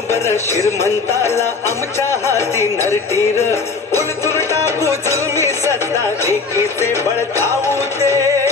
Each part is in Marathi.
गुळ श्रीमंताला आमच्या हाती नरटीर. उलटून टाकू जुलमी सत्ता एकीचे बळ दे.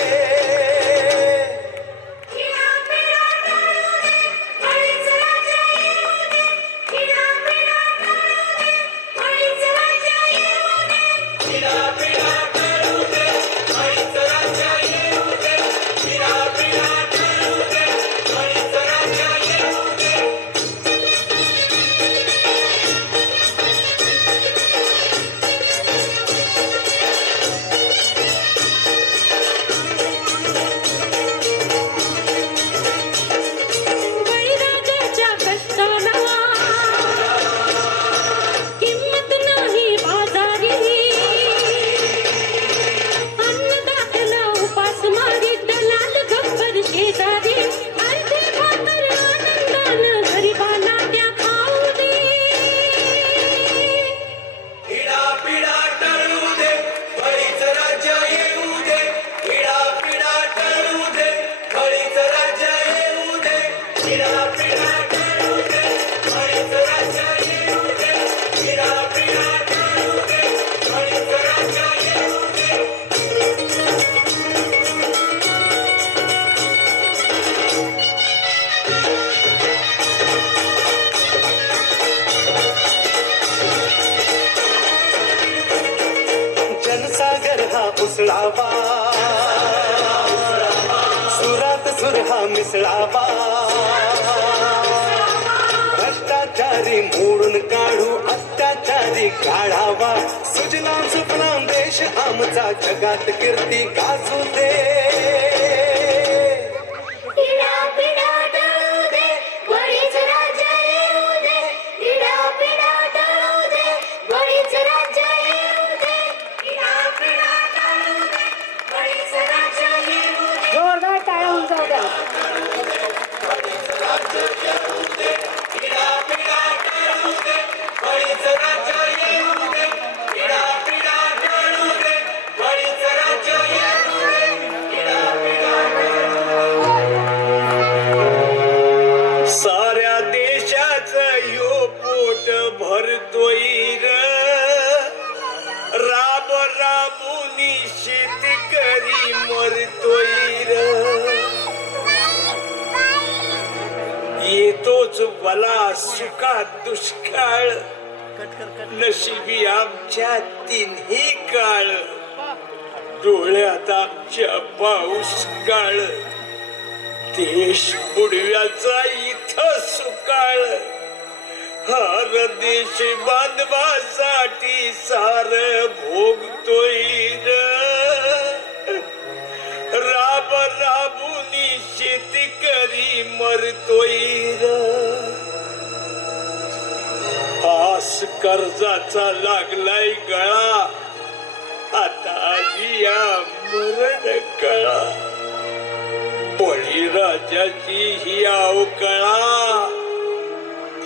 उसळावा सुरात सुर हा मिसळावा. भ्रष्टाचारी मोडून काढू अत्याचारी काढावा. सुजलाम सुफलाम देश आमचा जगात कीर्ती गाजू दे. साऱ्या देशाच यो पोट भरतोय र. येतोच बला सुखात दुष्काळ. नशिबी आमच्या तिन्ही काळ. डोळ्यात आमच्या पाऊस काळ. देश बुडव्याचा इथं सुकाळ. हार देश बांधवासाठी सार भोगतोय र. राब राबुनी शेतकरी मरतोय कर्जाचा लागलाय गळा. आता आली या मरण कळा. बळीराजाची ही अवकळा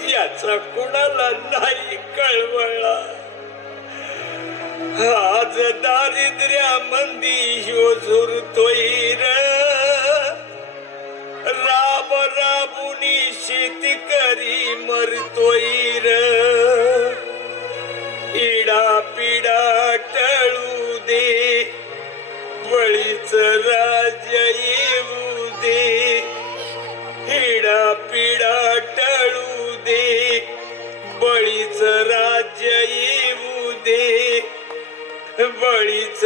याचा कुणाला नाही कळवळा. आज दारिद्र्या मंदी ह्यो झुरतोय र. राब राबुनी शेतकरी मरतोय राज्य येऊ दे. बळीच